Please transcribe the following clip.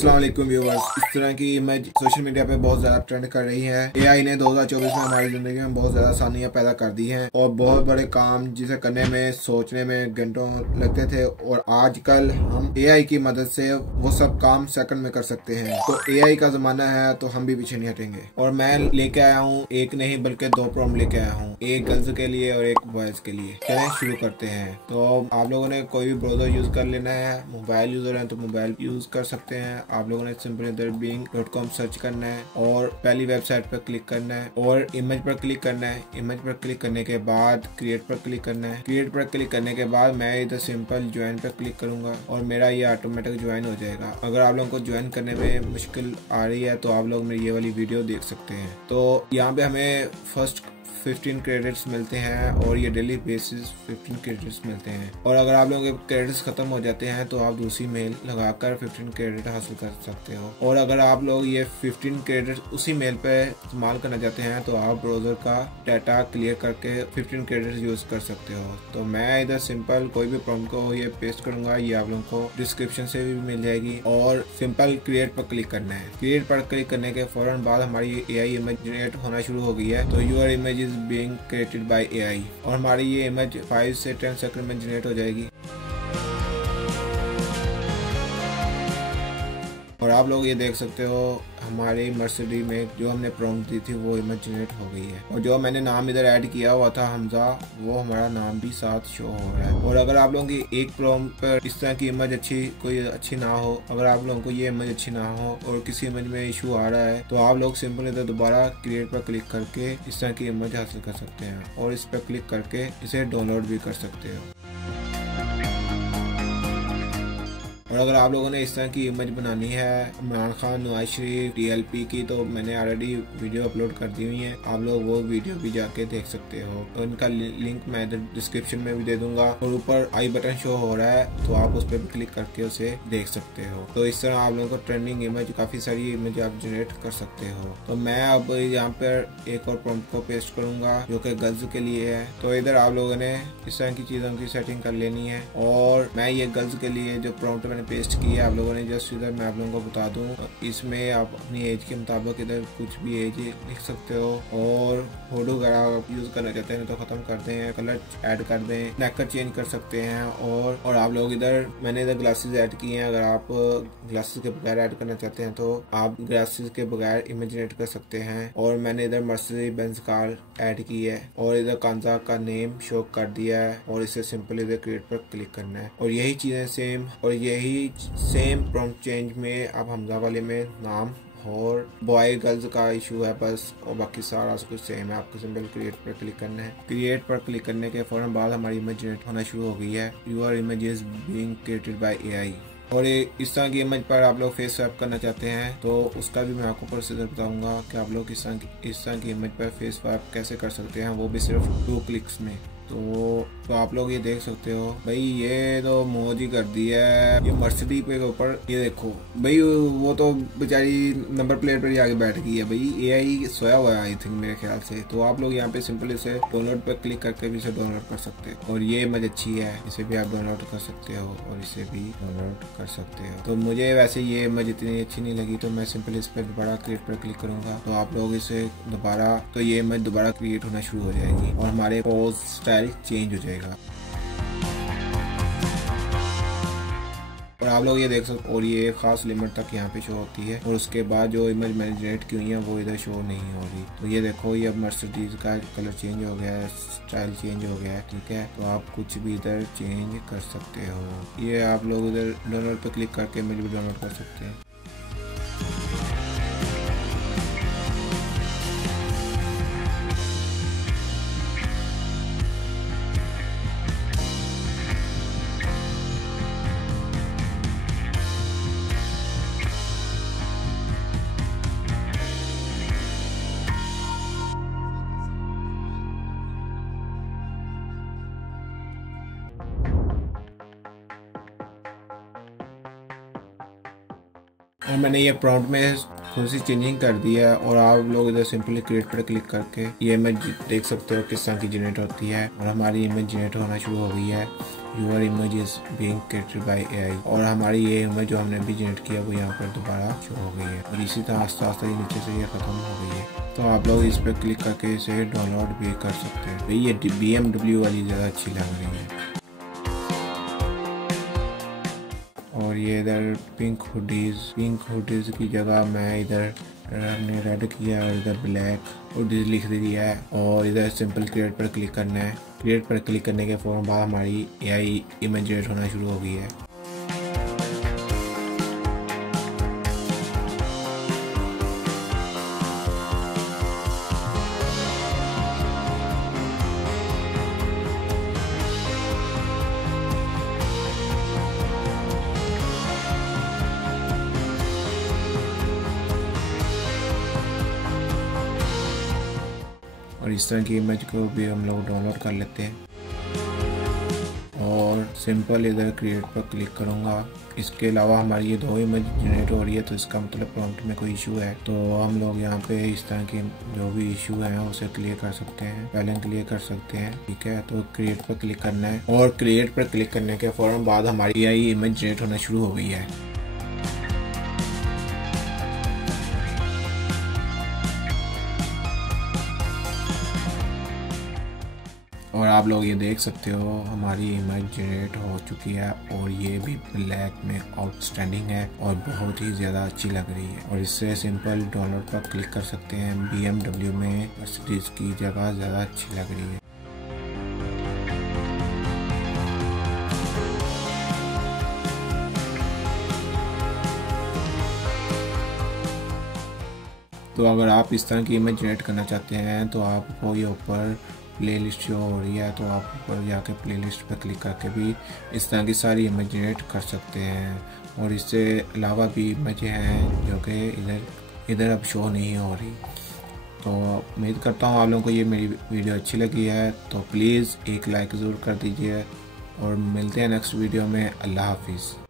अस्सलाम वालेकुम व्यूअर्स। इस तरह की इमेज सोशल मीडिया पे बहुत ज्यादा ट्रेंड कर रही है। एआई ने 2024 में हमारी जिंदगी में बहुत ज्यादा आसानियां पैदा कर दी हैं और बहुत बड़े काम जिसे करने में सोचने में घंटों लगते थे और आजकल हम एआई की मदद से वो सब काम सेकंड में कर सकते हैं। तो एआई का जमाना है तो हम भी पीछे नहीं हटेंगे। और मैं लेके आया हूँ एक नहीं बल्कि 2 प्रॉम्प्ट लेके आया हूँ, एक गर्ल्स के लिए और एक बॉयज के लिए। चलें शुरू करते हैं। तो आप लोगों ने कोई भी ब्राउजर यूज कर लेना है। मोबाइल यूजर है तो मोबाइल यूज कर सकते हैं। आप लोगों ने सिंपली इधर bing.com सर्च करना है और पहली वेबसाइट पर क्लिक करना है और इमेज पर क्लिक करना है। इमेज पर क्लिक करने के बाद क्रिएट पर क्लिक करना है। क्रिएट पर क्लिक करने के बाद मैं इधर सिंपल ज्वाइन पर क्लिक करूंगा और मेरा ये ऑटोमेटिक ज्वाइन हो जाएगा। अगर आप लोगों को ज्वाइन करने में मुश्किल आ रही है तो आप लोग मेरी ये वाली वीडियो देख सकते हैं। तो यहाँ पे हमें फर्स्ट 15 क्रेडिट्स मिलते हैं और ये डेली बेसिस 15 क्रेडिट्स मिलते हैं। और अगर आप लोगों के क्रेडिट्स खत्म हो जाते हैं तो आप दूसरी मेल लगाकर 15 क्रेडिट हासिल कर सकते हो। और अगर आप लोग ये 15 क्रेडिट उसी मेल पे इस्तेमाल करना चाहते हैं तो आप ब्राउजर का डाटा क्लियर करके 15 क्रेडिट यूज कर सकते हो। तो मैं इधर सिंपल कोई भी प्रॉम्प्ट को ये पेस्ट करूंगा, ये आप लोगों को डिस्क्रिप्शन से भी मिल जाएगी। और सिंपल क्रिएट पर क्लिक करना है। क्रिएट पर क्लिक करने के फौरन बाद हमारी एआई इमेज जनरेट होना शुरू हो गई है। तो your image being created by AI और हमारी ये इमेज 5 से 10 सेकंड में जनरेट हो जाएगी। और आप लोग ये देख सकते हो हमारे मर्सिडीज में जो हमने प्रॉम्प्ट दी थी वो इमेज जनरेट हो गई है। और जो मैंने नाम इधर ऐड किया हुआ था हमजा, वो हमारा नाम भी साथ शो हो रहा है। और अगर आप लोगों की एक प्रॉम्प्ट पर इस तरह की इमेज कोई अच्छी ना हो, अगर आप लोगों को ये इमेज अच्छी ना हो और किसी इमेज में इशू आ रहा है तो आप लोग सिंपल इधर दोबारा क्रिएट पर क्लिक करके इस तरह की इमेज हासिल कर सकते हैं और इस पर क्लिक करके इसे डाउनलोड भी कर सकते हो। और अगर आप लोगों ने इस तरह की इमेज बनानी है इमरान खान, नवाज शरीफ, DLP की, तो मैंने ऑलरेडी वीडियो अपलोड कर दी हुई है। आप लोग वो वीडियो भी जाके देख सकते हो। तो इनका लिंक मैं इधर डिस्क्रिप्शन में भी दे दूंगा और ऊपर आई बटन शो हो रहा है तो आप उस पर भी क्लिक करके उसे देख सकते हो। तो इस तरह आप लोगों को ट्रेंडिंग इमेज, काफी सारी इमेज आप जनरेट कर सकते हो। तो मैं अब यहाँ पर एक और प्रॉम्प्ट को पेस्ट करूंगा जो कि गर्ल्स के लिए है। तो इधर आप लोगों ने इस तरह की चीजों की सेटिंग कर लेनी है। और मैं ये गर्ल्स के लिए जो प्रॉम्प्ट पेस्ट किया आप लोगों ने, जस्ट इधर मैं आप लोगों को बता दूं, इसमें आप अपनी एज के मुताबिक इधर कुछ भी एज लिख सकते हो। और फोटो वगैरह यूज करना चाहते हैं तो खत्म कर दें, कलर ऐड कर दें, नेकर चेंज कर सकते हैं। और आप लोग इधर, मैंने इधर ग्लासेस ऐड किए हैं। अगर आप ग्लासेस के बगैर ऐड करना चाहते हैं तो आप ग्लासेस के बगैर इमेज जनरेट कर सकते हैं। और मैंने इधर मर्सिडीज बेंज कार ऐड की है और इधर कांजा का नेम शो कर दिया है और इसे सिंपल इधर क्रिएट पर क्लिक करना है। और यही चीजें सेम और यही सेम प्रॉम्प्ट चेंज में अब हमजा वाले में नाम और बॉय गर्ल्स का इशू है बस, और बाकी सारा कुछ सेम है। आपको सिंपल क्रिएट पर क्लिक करना है। क्रिएट पर क्लिक करने के फौरन बाद हमारी इमेज जनरेट होना शुरू हो गई है। Your image is being created by AI. और इस तरह की इमेज पर आप लोग फेस स्वैप करना चाहते हैं तो उसका भी मैं आपको प्रोसीजर बताऊंगा कि आप लोग इस तरह की इमेज पर फेस स्वैप कैसे कर सकते हैं, वो भी सिर्फ 2 क्लिक्स में। तो आप लोग ये देख सकते हो भाई, ये तो मौज ही कर दी है। ये मर्सिडीज पे ऊपर ये देखो भाई, वो तो बेचारी नंबर प्लेट पर ही आगे बैठ गई है भाई। एआई सोया हुआ है आई थिंक मेरे ख्याल से। तो आप लोग यहाँ पे सिंपल इसे डाउनलोड पर क्लिक करके भी इसे डाउनलोड कर सकते हो। और ये इमेज अच्छी है, इसे भी आप डाउनलोड कर सकते हो और इसे भी डाउनलोड कर सकते हो। तो मुझे वैसे ये इमेज इतनी अच्छी नहीं लगी तो मैं सिंपल इस पर दोबारा क्रिएट पर क्लिक करूंगा। तो आप लोग इसे दोबारा, तो ये इमेज दोबारा क्रिएट होना शुरू हो जाएगी और हमारे पोज स्टाइल चेंज हो जाएगा। और आप लोग ये देख सकते हो। और ये खास लिमिट तक यहाँ पे शो होती है और उसके बाद जो इमेज मैंने जनरेट की हुई है वो इधर शो नहीं हो रही। तो ये देखो, ये अब मर्सिडीज का कलर चेंज हो गया है, स्टाइल चेंज हो गया है, ठीक है। तो आप कुछ भी इधर चेंज कर सकते हो। ये आप लोग इधर डाउनलोड पे क्लिक करके इमेज भी डाउनलोड कर सकते हैं। और मैंने ये प्रॉम्प्ट में थोड़ी सी चेंजिंग कर दी है और आप लोग इधर सिंपली क्रिएट पर क्लिक करके ये इमेज देख सकते हो किस तरह की जनरेट होती है। और हमारी इमेज जनरेट होना शुरू हो गई है। Your image is being created by AI. और हमारी ये इमेज जो हमने अभी जनरेट किया वो यहाँ पर दोबारा शो हो गई है और इसी तरह आस्ते आस्ते नीचे से ये खत्म हो गई है। तो आप लोग इस पर क्लिक करके इसे डाउनलोड भी कर सकते हैं। ये BMW वाली ज़्यादा अच्छी लग रही है। और ये इधर पिंक हुडीज की जगह मैं इधर ने रेड किया और इधर ब्लैक हुडीज लिख दिया है। और इधर सिंपल क्रिएट पर क्लिक करना है। क्रिएट पर क्लिक करने के फौरन बाद हमारी एआई इमेज जनरेट होना शुरू हो गई है। और इस तरह की इमेज को भी हम लोग डाउनलोड कर लेते हैं और सिंपल इधर क्रिएट पर क्लिक करूँगा। इसके अलावा हमारी ये 2 इमेज जनरेट हो रही है तो इसका मतलब प्रॉम्प्ट में कोई इशू है। तो हम लोग यहाँ पे इस तरह की जो भी इशू है उसे क्लियर कर सकते हैं, पहले क्लियर कर सकते हैं। ठीक है, तो क्रिएट पर क्लिक करना है और क्रिएट पर क्लिक करने के फौरन बाद हमारी ये इमेज जनरेट होना शुरू हो गई है। और आप लोग ये देख सकते हो हमारी इमेज जनरेट हो चुकी है और ये भी ब्लैक में आउटस्टैंडिंग है और बहुत ही ज़्यादा अच्छी लग रही है। और इससे सिंपल डाउनलोड पर क्लिक कर सकते हैं। BMW में मर्सिडीज की जगह ज़्यादा अच्छी लग रही है। तो अगर आप इस तरह की इमेज जनरेट करना चाहते हैं तो आपको ये ऊपर प्लेलिस्ट शो हो रही है, तो आप ऊपर जाके प्लेलिस्ट पर क्लिक करके भी इस तरह की सारी इमेज जनरेट कर सकते हैं। और इससे अलावा भी इमेज हैं जो कि इधर अब शो नहीं हो रही। तो उम्मीद करता हूँ आप लोगों को ये मेरी वीडियो अच्छी लगी है, तो प्लीज़ एक लाइक ज़रूर कर दीजिए और मिलते हैं नेक्स्ट वीडियो में। अल्लाह हाफिज़।